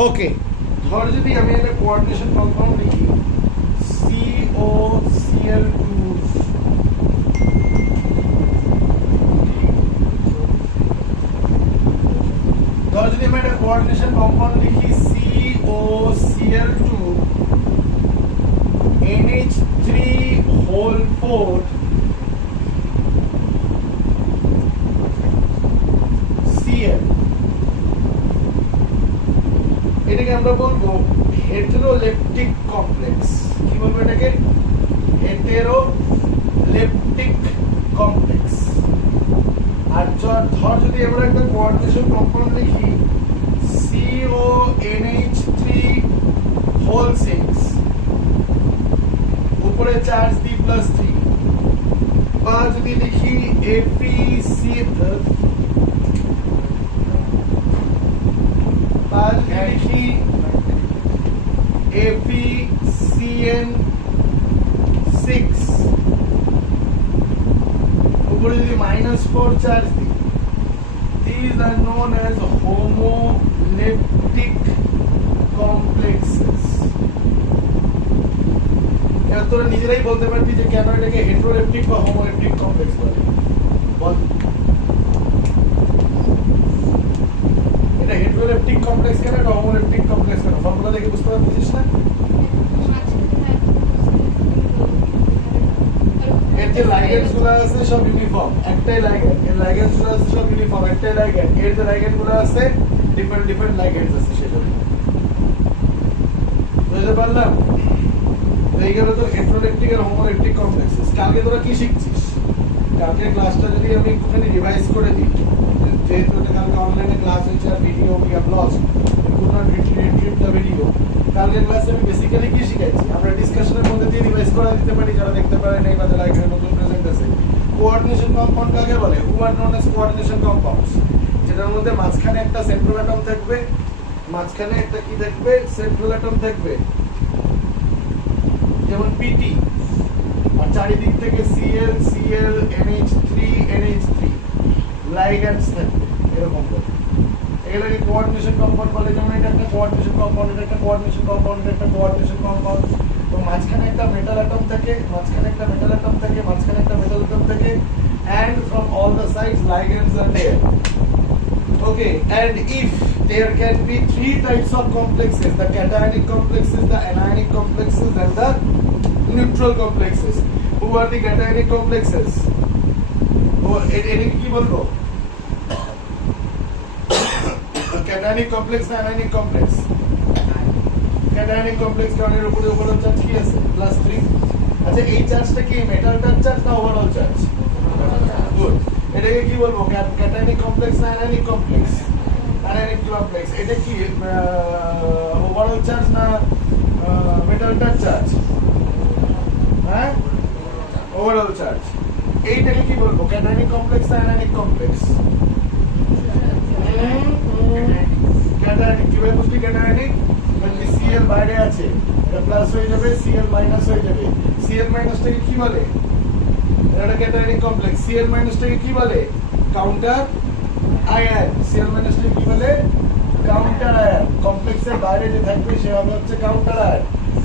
ওকে, ধর যদি আমি একটা কোঅর্ডিনেশন কম্পাউন্ড লিখি COCl2, ধর যদি আমি একটা কোঅর্ডিনেশন কম্পাউন্ড লিখি COCl2 NH3 হোল 4 Cl, এটাকে আমরা বলবো হেটেরোলেপটিক কমপ্লেক্স। কি বলবো এটাকে? হেটেরোলেপটিক কমপ্লেক্স। আর ধর যদি আমরা একটা কোঅর্ডিনেশন কম্পাউন্ড লিখি CONH3 হোল 6, উপরে চার্জ D প্লাস 3, বা যদি লিখি FeC, বা যদি লিখি FeCN6, উপরে যদি -4 চার্জ দিই, these are known as homoleptic complexes. এবার তোরা নিজেরাই বলতে পারবি যে কেন এটাকে হেটেরোলেপটিক বা হোমোলেপটিক কমপ্লেক্স বলে। বল, এটা হেটেরোলেপটিক কমপ্লেক্স কেন, এটা হোমোলেপটিক কমপ্লেক্স কেন? ফর্মুলা দেখে বুঝতে পারছিস না? এর যে লাইগেন্ডস গুলো আছে সব ইউনিফর্ম, একটাই লাইগেন্ড। এর লাইগেন্ডস গুলো আছে সব ইউনিফর্ম, একটাই লাইগেন্ড। এর যে লাইগেন্ড গুলো আছে ডিফারেন্ট ডিফারেন্ট লাইগেন্ডস আছে, সেজন্য। বুঝতে পারলাম? এইগুলো তো হেটেরোলেপটিক আর হোমোলেপটিক কমপ্লেক্সেস। কালকে তোরা কি শিখছিস? কালকে ক্লাসটা যদি আমি একটুখানি রিভাইজ করে দিই, যেহেতু কালকে অনলাইনে ক্লাস হয়েছে আর video we have lost, could not retrieve the video. কালকের ক্লাসে আমি বেসিক্যালি কি শিখাইছি আমরা ডিসকাশনের মধ্যে দিয়ে রিভাইজ করে দিতে পারি যারা দেখতে পারে নাই বা যারা এখানে নতুন প্রেজেন্ট আছে। কোঅর্ডিনেশন কম্পাউন্ড কাকে বলে? হু আর নন অ্যাজ কোঅর্ডিনেশন কম্পাউন্ডস, যেটার মধ্যে মাঝখানে একটা সেন্ট্রাল অ্যাটম থাকবে, মাঝখানে একটা কি থাকবে? সেন্ট্রাল অ্যাটম থাকবে, যেমন PT, আর চারিদিক থেকে Cl Cl NH3 NH3 লাইগ্যান্ডস থাকবে, এরকম করে। এগুলোকে কোঅর্ডিনেশন কম্পাউন্ড বলে। যেমন এটা একটা কোঅর্ডিনেশন কম্পাউন্ড, এটা একটা কোঅর্ডিনেশন কম্পাউন্ড, এটা একটা কোঅর্ডিনেশন কম্পাউন্ড। তো মাঝখানে একটা মেটাল অ্যাটম থাকে, মাঝখানে একটা মেটাল অ্যাটম থাকে, মাঝখানে একটা মেটাল অ্যাটম থাকে, and from all the sides ligands are there. Okay, and if there can be three types of complexes: the cationic complexes, the anionic complexes, and the neutral complexes. Who are the cationic complexes? এটাকে কি বলবো? cationic complex না anionic complex? cationic complex কারণ এর উপরে overall charge কি আছে? +3। আচ্ছা, এই চার্জটা কি মেটালটার চার্জ না ওভারঅল চার্জ? গুড। এটাকে কি বলবো? cationic complex না anionic complex? anionic complex। এটা কি ওভারঅল চার্জ না মেটালটার চার্জ? হ্যাঁ, ওভারঅল চার্জ। এইটাকে কি বলবো? cationic complex না anionic complex? cationic। কিভাবে বুঝবি cationic? মানে Cl বাইরে আছে, এটা প্লাস হয়ে যাবে, Cl মাইনাস হয়ে যাবে। Cl মাইনাসটাকে কি বলে? এটা cationic complex। Cl মাইনাসটাকে কি বলে? Counter ion. Cl মাইনাসটাকে কি বলে? Counter ion. কমপ্লেক্সের বাইরে যে থাকবে সে হবে হচ্ছে কাউন্টার আয়ন।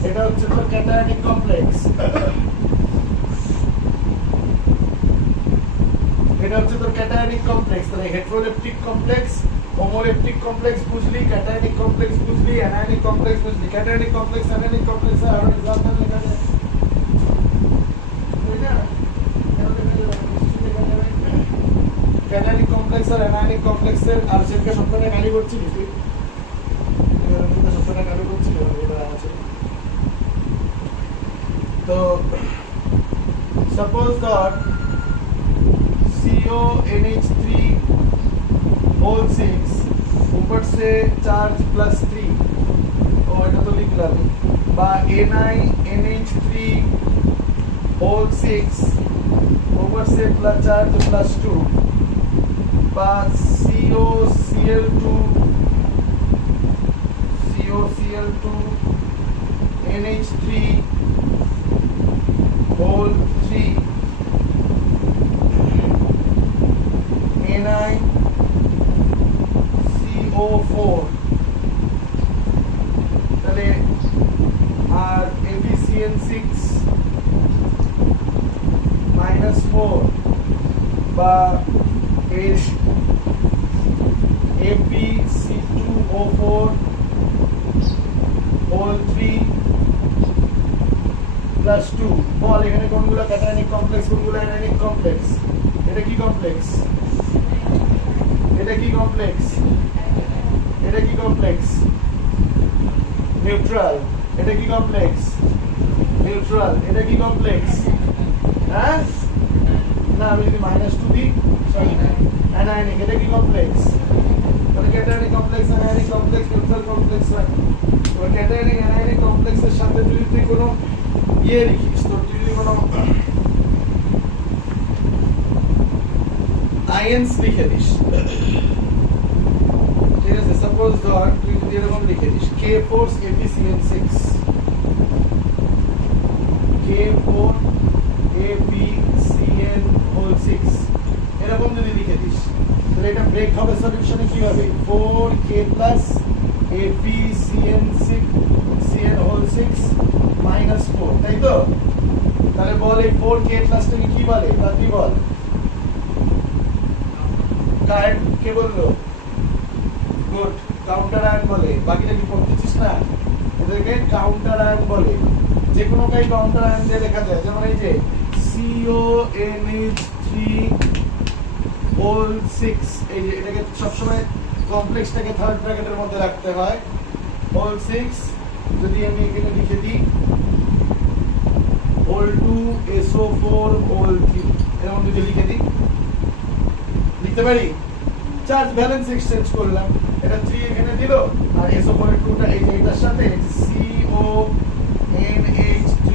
এটা হচ্ছে তো cationic complex। এটা হচ্ছে তোর cationic complex। তাহলে হেটেরোলেপটিক কমপ্লেক্স, হোমোলেপটিক কমপ্লেক্স বুঝলি, cationic complex বুঝলি, anionic complex বুঝলি। cationic complex, anionic complex এর আরো এক্সাম্পল লেখা যায়। cationic complex আর anionic complex এর আর সেটাকে সবকটা গালি করছি তুই? সবকটা গালি করছি এটা আছে। तो suppose that CONH3 होल 6 ऊपर से चार्ज +3 और এটা তো লিখলাম, বা NiNH3 होल 6 ऊपर से प्लस चार्ज +2, বা COCl2 NH3 whole 3 NiCO4 4 whole 3 plus 2 বল এখানে কোনগুলো ক্যাটায়নিক কমপ্লেক্স কোনগুলো অ্যানায়নিক কমপ্লেক্স এটা কি কমপ্লেক্স এটা কি কমপ্লেক্স এটা কি কমপ্লেক্স নিউট্রাল এটা কি কমপ্লেক্স নিউট্রাল এটা কি কমপ্লেক্স হ্যাঁ না আমি যদি -2 দিই সরি অ্যানায়নিক এটা কি কমপ্লেক্স তাহলে cationic complex anionic complex neutral complex হয় তো ক্যাটায়নিক অ্যানায়নিক কমপ্লেক্সের সাথে যদি তুই কোনো ইয়ে লিখিস তো তুই যদি কোনো আয়ন্স লিখে দিস ঠিক আছে সাপোজ ধর তুই যদি এরকম লিখে this K4 AbCN6 K4 AbCN whole 6 এরকম যদি লিখে দিস তাহলে এটা ব্রেক হবে সলিউশনে কি হবে 4K plus AbCN6 CN whole 6 minus 4 তাই তো তাহলে বল এই 4K plus টাকে কি বলে তাড়াতাড়ি বল কারেন্ট কে বললো গুড কাউন্টার আয়ন বলে বাকিটা কি পড়তেছিস না এদেরকে কাউন্টার আয়ন বলে যে কোনো কাই কাউন্টার আয়ন দিয়ে লেখা যায় যেমন এই যে CONH3 whole 6 এই যে এটাকে সবসময় কমপ্লেক্সটাকে থার্ড ব্র্যাকেটের মধ্যে রাখতে হয় whole 6 যদি আমি এখানে লিখে দিই whole 2 SO4 whole 3 এরকম যদি লিখে দিই লিখতে পারি চার্জ ব্যালেন্স এক্সচেঞ্জ করলাম এটা 3 এখানে দিল আর SO4 এর 2টা এই যে এটার সাথে CONH3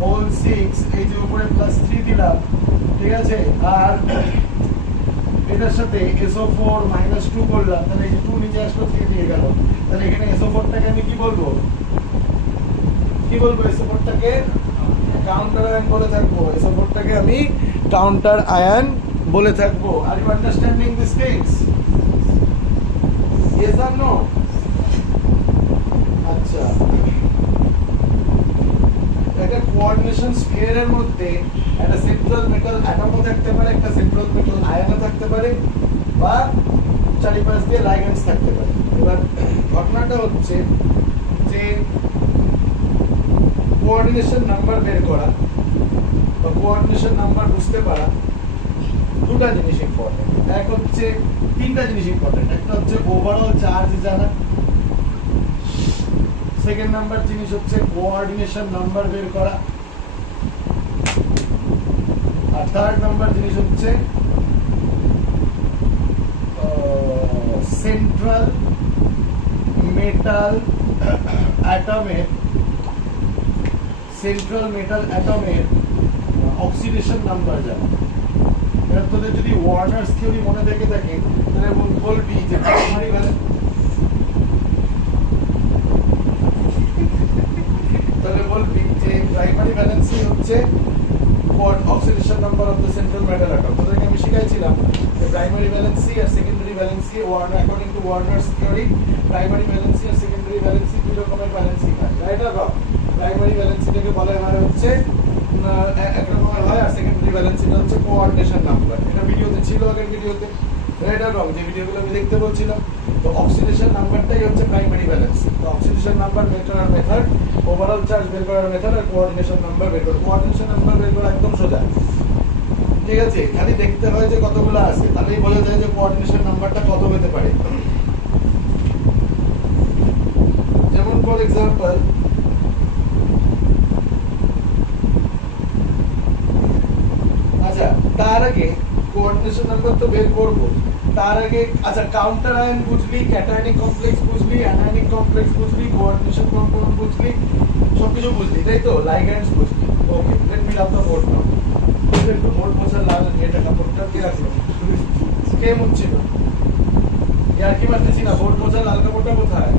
whole 6 এই যে উপরে +3 দিলাম ঠিক আছে আর এটার সাথে SO4 -2 করলাম তাহলে এই যে 2 নিচে আসলো 3 দিয়ে গেল তাহলে এখানে SO4 টাকে আমি কি বলবো SO4 টাকে কাউন্টার আয়ন বলে থাকবো SO4 টাকে আমি কাউন্টার আয়ন বলে থাকবো are you understanding this things yes or no আচ্ছা একটা কোঅর্ডিনেশন স্ফিয়ারের মধ্যে একটা সেন্ট্রাল মেটাল অ্যাটমও থাকতে পারে একটা সেন্ট্রাল মেটাল আয়নও থাকতে পারে বা চারিপাশ দিয়ে লাইগ্যান্ডস থাকতে পারে এবার ঘটনাটা হচ্ছে যে কোঅর্ডিনেশন নাম্বার বের করা বা কোঅর্ডিনেশন নাম্বার বুঝতে পারা দুটো জিনিস ইম্পর্টেন্ট এক হচ্ছে তিনটা জিনিস ইম্পর্টেন্ট একটা হচ্ছে ওভারঅল চার্জ জানা সেকেন্ড নাম্বার জিনিস হচ্ছে কোঅর্ডিনেশন নাম্বার বের করা আর থার্ড নাম্বার জিনিস হচ্ছে সেন্ট্রাল মেটাল অ্যাটমের অক্সিডেশন নাম্বার জানা এবার তোদের যদি ওয়ার্নার্স থিওরি মনে থেকে থাকে তাহলে বলবি যে প্রাইমারি ভ্যালেন্সি হচ্ছে oxidation number of the central metal atom তোদেরকে আমি শিখাইছিলাম যে প্রাইমারি ভ্যালেন্সি আর secondary valency according to Werner's theory primary valency আর সেকেন্ডারি ভ্যালেন্সি দুই রকমের ভ্যালেন্সি হয় রাইট অর রং প্রাইমারি ভ্যালেন্সিটাকে বলা হয় হচ্ছে এক রকমের হয় আর সেকেন্ডারি ভ্যালেন্সিটা হচ্ছে কোঅর্ডিনেশন নাম্বার এটা ভিডিওতে ছিল আগের ভিডিওতে রাইট অর রং যে ভিডিওগুলো আমি দেখতে বলছিলাম তো অক্সিডেশন নাম্বারটাই হচ্ছে প্রাইমারি ভ্যালেন্সি তো অক্সিডেশন নাম্বার বের করার মেথড ওভারঅল চার্জ বের করার মেথড আর কোঅর্ডিনেশন নাম্বার বের করা কোঅর্ডিনেশন নাম্বার বের করা একদম সোজা ঠিক আছে খালি দেখতে হয় যে কতগুলো আছে তাহলেই বোঝা যায় যে কোঅর্ডিনেশন নাম্বারটা কত হতে পারে যেমন ফর এক্সাম্পল আচ্ছা তার আগে কোঅর্ডিনেশন নাম্বার তো বের করব তার আগে আচ্ছা কাউন্টার আয়ন বুঝলি ক্যাটায়নিক কমপ্লেক্স বুঝলি অ্যানায়নিক কমপ্লেক্স বুঝলি কোঅর্ডিনেশন কম্পাউন্ড বুঝলি সবকিছু বুঝলি তাই তো লাইগ্যান্ডস বুঝলি okay let me rub the board now একটু বোর্ড মোছার লাল এটা কাপড়টা কে রাখলো কে মুছছিল ইয়ার কি মারতেছি না বোর্ড মোছার লাল কাপড়টা কোথায়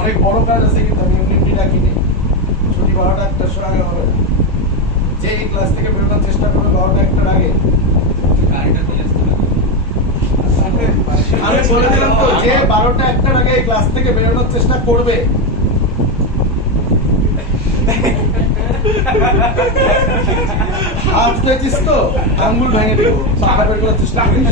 অনেক বড় কাজ আছে কিন্তু আমি এমনি রাখিনি ছুটি 12টা 1টার সময় আগে হবে যে এই ক্লাস থেকে বেরোনোর চেষ্টা করবে 12টা 1টার আগে আমি বলে দিলাম তো যে 12টা একটার আগে ক্লাস থেকে বেরোনোর চেষ্টা করবে হাফ পেয়েছিস তো আঙ্গুল ভেঙে দেবো পাকা বের করার চেষ্টা করিস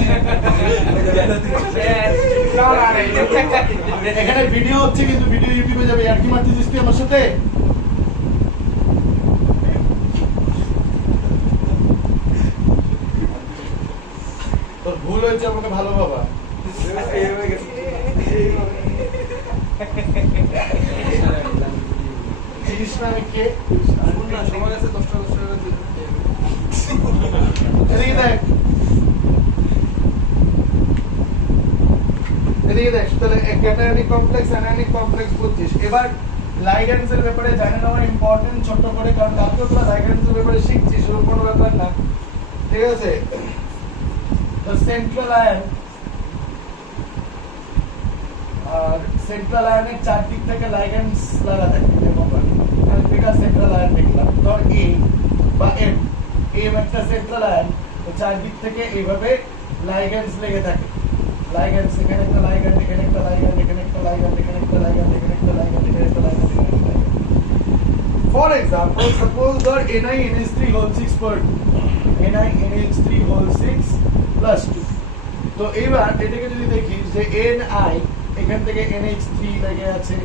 এখানে ভিডিও হচ্ছে কিন্তু ভিডিও ইউটিউবে যাবে আর কি মারতেছিস তুই আমার সাথে তোর ভুল হয়েছে আমাকে ভালো বাবা চিনিস না আমি কে এদিকে দেখ এদিকে দেখ তাহলে ক্যাটায়নিক কমপ্লেক্স অ্যানায়নিক কমপ্লেক্স বুঝছিস এবার লাইগ্যান্ডস এর ব্যাপারে জানা নেওয়া ইম্পর্টেন্ট ছোট করে কারণ কালকে তোরা লাইগ্যান্ডস এর ব্যাপারে শিখছিস ওর কোনো ব্যাপার না ঠিক আছে তো সেন্ট্রাল আয়ন আর সেন্ট্রাল আয়নের চারদিক থেকে লাইগ্যান্ডস লাগা থাকে এরকম আমি বিকাশ সেন্ট্রাল আয়ন দেখলাম ধর এ বা এম একটা সেন্ট্রাল আয়ন তো চারদিক থেকে এইভাবে লাইগ্যান্ডস লেগে থাকে লাইগ্যান্ডস এখানে একটা লাইগ্যান্ড এখানে একটা লাইগ্যান্ড এখানে একটা লাইগ্যান্ড এখানে একটা লাইগ্যান্ড এখানে একটা লাইগ্যান্ড এখানে একটা লাইগ্যান্ড এখানে একটা লাইগ্যান্ড ফর এক্সাম্পল সাপোজ ধর NiNH3 whole 6 per NiNH3 whole 6 plus 2 তো এইবার এটাকে যদি দেখি যে Ni এখান থেকে NH3 লেগে আছে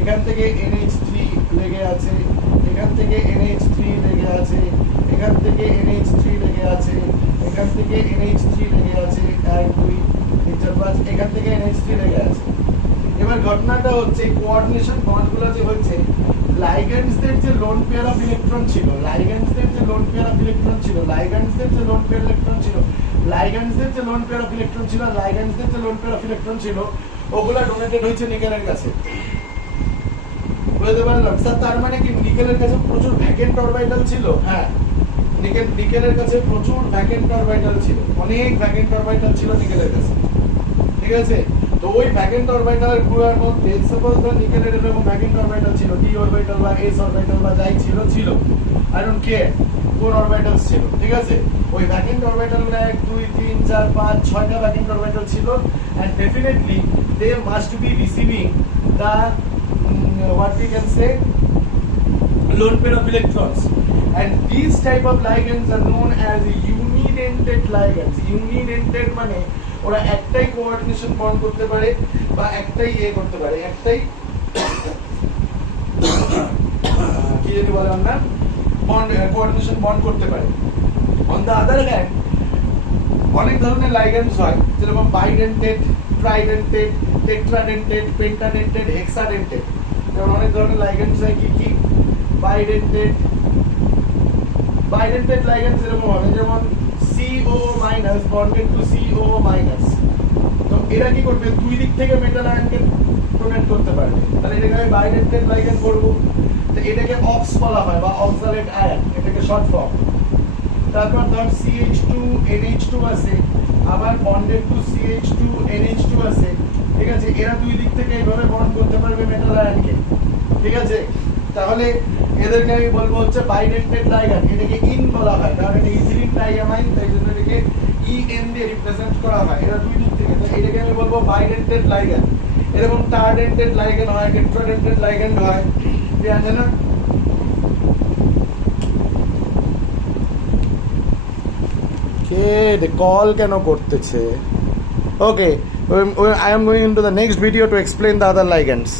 এখান থেকে NH3 লেগে আছে এখান থেকে NH3 লেগে আছে এখান থেকে NH3 লেগে আছে এখান থেকে NH3 লেগে আছে 1 2 3 4 5 এখান থেকে NH3 লেগে আছে এবার ঘটনাটা হচ্ছে কোঅর্ডিনেশন বন্ডগুলো যে হচ্ছে লাইগ্যান্ডসদের যে লোন পেয়ার অফ ইলেকট্রন ছিল লাইগ্যান্ডসদের যে লোন পেয়ার অফ ইলেকট্রন ছিল লাইগ্যান্ডসদের যে লোন পেয়ার ইলেকট্রন ছিল লাইগ্যান্ডসদের যে লোন পেয়ার অফ ইলেকট্রন ছিল লাইগ্যান্ডসদের যে লোন পেয়ার অফ ইলেকট্রন ছিল ওগুলা ডোনেটেড হয়েছে নিকেলের কাছে বুঝতে পারলাম স্যার তার মানে কি নিকেলের কাছে প্রচুর ভ্যাকেন্ট অরবিটাল ছিল হ্যাঁ নিকেলের কাছে প্রচুর ভ্যাকেন্ট অরবিটাল ছিল অনেক ভ্যাকেন্ট অরবিটাল ছিল নিকেলের কাছে ঠিক আছে তো ওই ভ্যাকেন্ট অরবিটালের পুরোর মধ্যে সাপোজ ধর নিকেলের এরকম ভ্যাকেন্ট অরবিটাল ছিল ডি অরবিটাল বা এস অরবিটাল বা যাই ছিল ছিল আই ডোন্ট কেয়ার কোন অরবিটালস ছিল ঠিক আছে ওই ভ্যাকেন্ট অরবিটালগুলো 1 2 3 4 5 6টা ভ্যাকেন্ট অরবিটাল ছিল and definitely they must be receiving the what we can say lone pair of electrons and these type of ligands are known as unidentate ligands unidentate মানে ওরা একটাই কোঅর্ডিনেশন বন্ড করতে পারে বা একটাই করতে পারে একটাই কি যদি বলে আমরা বন্ড কোঅর্ডিনেশন বন্ড করতে পারে অন দা আদার হ্যান্ড অনেক ধরনের লাইগ্যান্ডস হয় যেরকম বাইডেন্টেড ট্রাইডেন্টেড টেট্রাডেন্টেড পেন্টাডেন্টেড হেক্সাডেন্টেড যেমন অনেক ধরনের লাইগ্যান্ডস হয় কি কি বাইডেন্টেড লাইগ্যান্ডস এরকম হবে যেমন COO- বন্ডেড টু COO-, তো এরা কি করবে দুই দিক থেকে মেটাল আয়নকে ডোনেট করতে পারবে তাহলে এটাকে আমি বাইডেন্টেড লাইগ্যান্ড করব তো এটাকে অক্স বলা হয় বা অক্সালেট আয়ন এটাকে শর্ট ফর্ম তারপর ধর CH2NH2 আছে আবার বন্ডেড টু CH2NH2 আছে ঠিক আছে এরা দুই দিক থেকে এইভাবে বন্ড করতে পারবে মেটাল আয়নকে ঠিক আছে তাহলে এদেরকে আমি বলবো হচ্ছে বাইডেন্টেড লাইগ্যান্ড এটাকে ইন বলা হয় কারণ এটা ইথিলিন ট্রাইঅ্যামাইন তাই জন্য এটাকে EN দিয়ে রিপ্রেজেন্ট করা হয় এরা দুই দিক থেকে তো এটাকে আমি বলবো বাইডেন্টেড লাইগ্যান্ড এরকম টারডেন্টেড লাইগ্যান্ড হয় টেট্রাডেন্টেড লাইগ্যান্ড হয় ঠিক আছে না কে কল কেন করতেছে okay I am going into the next video to explain the other ligands